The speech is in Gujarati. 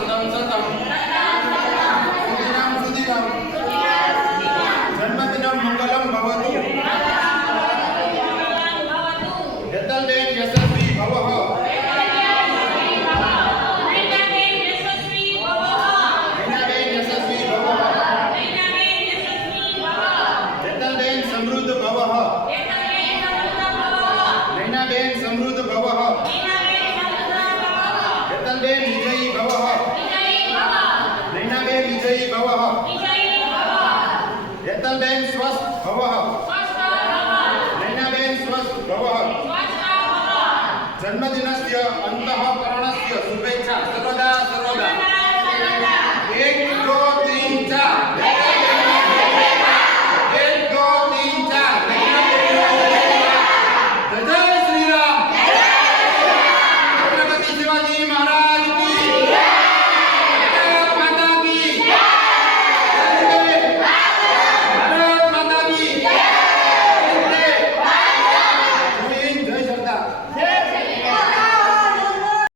સતમ સતમ સુદિનમ સુદિનમ જન્મદિનમ મંગલમ ભવતુ યતલબેન યશસ્વી ભવઃ સમૃદ્ધ ભવઃ નૈનાબેન સમૃદ્ધ ભવઃ યતલબેન વિજયી ભવઃ નૈનાબેન વિજયી ભવઃ યતલબેન સ્વસ્થ ભવઃ નૈનાબેન સ્વસ્થ ભવઃ જન્મદિનસ્ય અંતઃકરણસ્ય શુભેચ્છા સર્વદા